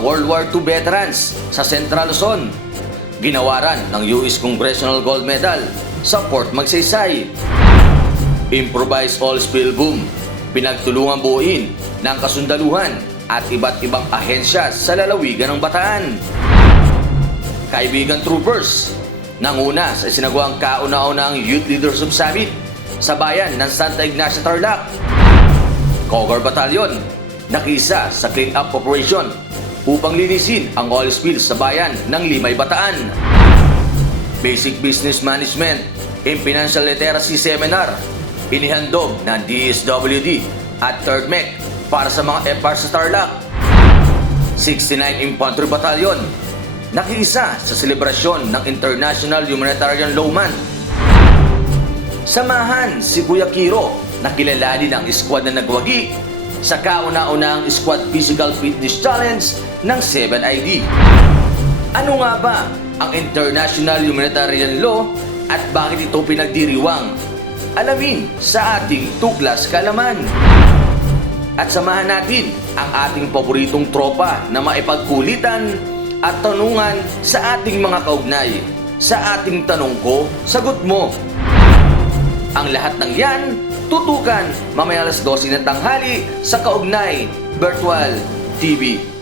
World War II veterans sa Central Luzon. Ginawaran ng US Congressional Gold Medal sa Port Magsaysay. Improvised oil spill boom, pinagtulungan buuin ng kasundaluhan at iba't ibang ahensya sa lalawigan ng Bataan. Kaibigan Troopers, nanguna sa isinagawang kauna-unang Youth Leadership Summit sa bayan ng Santa Ignacia Tarlac. Cougar Battalion, nakisa sa clean-up operation upang linisin ang oil spill sa bayan ng Limay Bataan. Basic Business Management in Financial Literacy Seminar, inihandog ng DSWD at 3rd MEC para sa mga FR sa Tarlac. 69 Infantry Battalion, nakiisa sa selebrasyon ng International Humanitarian Law Month. Samahan si Kuya Kiro na kilalanin ang squad na nagwagi sa kauna-unang Squad Physical Fitness Challenge ng 7ID. Ano nga ba ang International Humanitarian Law at bakit ito pinagdiriwang? Alamin sa ating Tuklas Kalaman. At samahan natin ang ating paboritong tropa na maipagkulitan at tanungan sa ating mga kaugnay. Sa ating tanong ko, sagot mo. Ang lahat ng yan, tutukan mamaya alas 12 ng tanghali sa Kaugnay Virtual TV.